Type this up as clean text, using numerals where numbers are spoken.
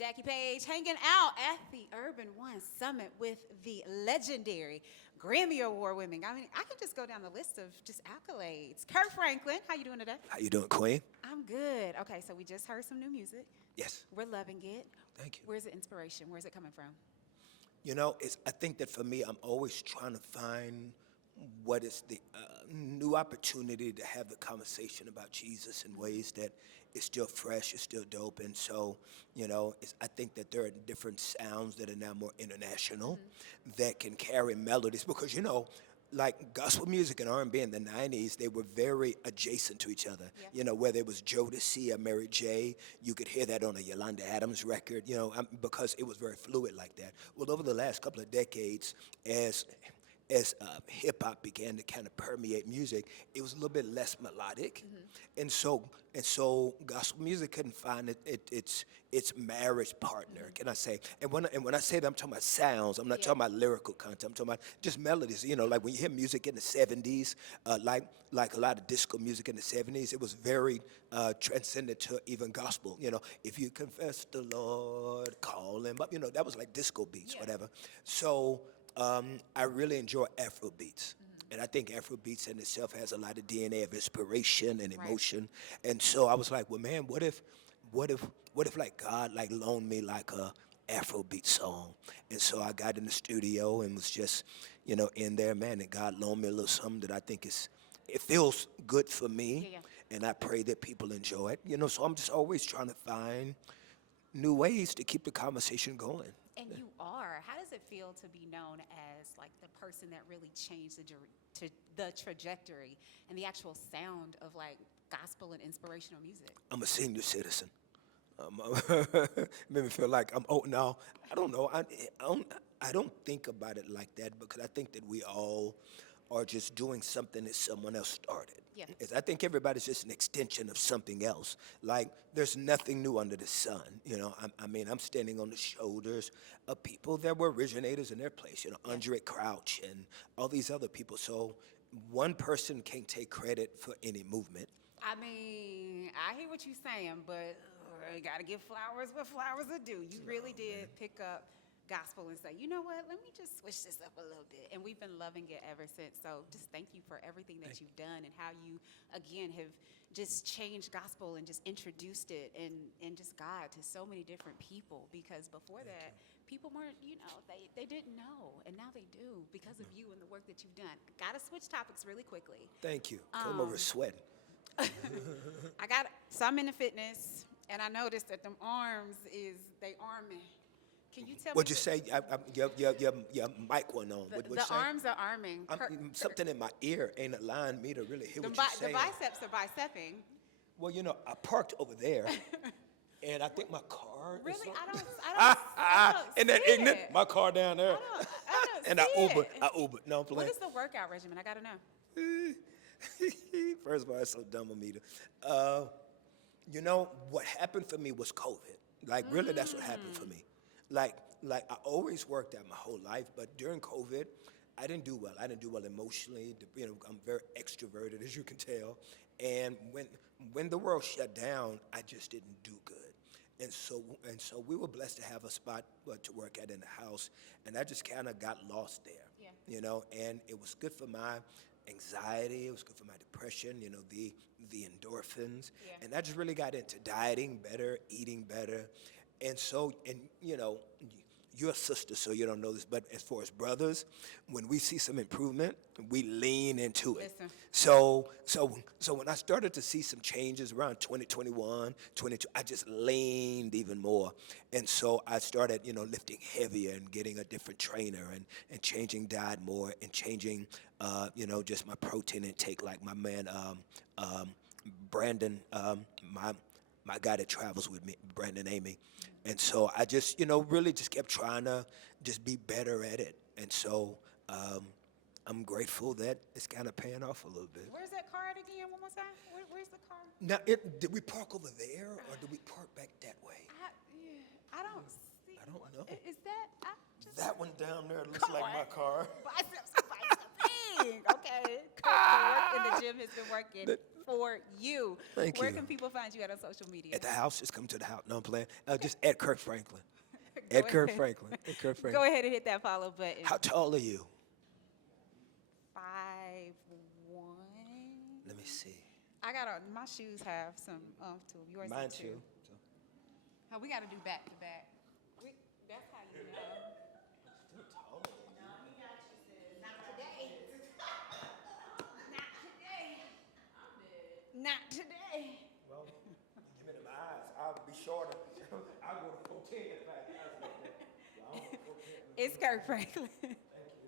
Jackie Page hanging out at the Urban One Summit with the legendary Grammy Award winning. I mean, I can just go down the list of just accolades. Kirk Franklin, how you doing today? How you doing, Queen? I'm good. Okay, so we just heard some new music. Yes. We're loving it. Thank you. Where's the inspiration? Where's it coming from? I think that for me, I'm always trying to find what is the new opportunity to have the conversation about Jesus in ways that is still fresh, is still dope. And so, I think that there are different sounds that are now more international that can carry melodies because, like gospel music and R&B in the 90s, they were very adjacent to each other. Yep. Whether it was Jodeci or Mary J., you could hear that on a Yolanda Adams record, because it was very fluid like that. Well, over the last couple of decades, as hip hop began to kind of permeate music, it was a little bit less melodic, and so gospel music couldn't find its marriage partner. Can I say? And when I say that, I'm talking about sounds. I'm not talking about lyrical content. I'm talking about just melodies. Like when you hear music in the '70s, like a lot of disco music in the '70s, it was very transcendent to even gospel. If you confess the Lord, call him up. That was like disco beats, whatever. So. I really enjoy Afrobeats. And I think Afrobeats in itself has a lot of DNA of inspiration and emotion. Right. And so I was like, well, man, what if like God like loaned me like a Afrobeat song? And so I got in the studio and was just, in there, man, and God loaned me a little something that I think it feels good for me. And I pray that people enjoy it. So I'm just always trying to find new ways to keep the conversation going. And you are. How does it feel to be known as like the person that really changed the trajectory and the actual sound of like gospel and inspirational music? I'm a senior citizen. Made me feel like I'm old now. I don't know. I don't think about it like that because I think that we all are just doing something that someone else started. Yeah. I think everybody's just an extension of something else. Like, there's nothing new under the sun. I'm standing on the shoulders of people that were originators in their place. Andre Crouch and all these other people. So one person can't take credit for any movement. I mean, I hear what you're saying, but you got to give flowers what flowers are due. You really did pick up gospel and say, you know what, let me just switch this up a little bit. And we've been loving it ever since. So just thank you for everything that you've done and how you, again, have just changed gospel and just introduced it and just God to so many different people. Because before that, people weren't, they didn't know. And now they do because of you and the work that you've done. Got to switch topics really quickly. Thank you. Come over sweating. So I'm into fitness, and I noticed that them arms they arming. Can you tell What'd me? you say? Your mic went on. The arms are arming. Something in my ear ain't allowing me to really hear what you're saying. The biceps are bicepping. Well, I parked over there, and I think my car. Really? Is I don't and that see ignorant, it. my car down there. I don't and see I it. Ubered. No, I'm playing. What is the workout regimen? I gotta know. First of all, it's so dumb of me what happened for me was COVID. Like, really, that's what happened for me. Like I always worked out my whole life, but during COVID, I didn't do well. I didn't do well emotionally. I'm very extroverted, as you can tell. And when the world shut down, I just didn't do good. And so we were blessed to have a spot to work at in the house, and I just kind of got lost there. And it was good for my anxiety. It was good for my depression. The endorphins, and I just really got into dieting better, eating better. And so, you're a sister, so you don't know this, but as far as brothers, when we see some improvement, we lean into it. Listen. So when I started to see some changes around 2021, 22, I just leaned even more. And so I started, lifting heavier and getting a different trainer and changing diet more and changing, just my protein intake, like my man, Brandon, my guy that travels with me, Brandon Amy. And so I just, really just kept trying to just be better at it. And so I'm grateful that it's kind of paying off a little bit. Where's that car at again? One more time. Where's the car? Now, did we park over there or did we park back that way? I don't see. I don't know. Is that? That one down there looks like my car. Biceps are biceping. Okay. Kirk in the gym has been working for you. Thank Where you. can people find you at on social media? At the house, just come to the house. No, I'm playing. Just at Kirk Franklin. Go At Kirk ahead. Franklin. At Kirk Go Franklin. ahead and hit that follow button. How tall are you? 5'1". Let me see. I got my shoes have some to them. Yours Mine do too. So. Oh, we got to do back to back. That's how you know. Not today. Not today. Well, give me them eyes. I'll be shorter. I'll go to 14 if I had eyes like that. I don't know, 14. It's Kirk Franklin.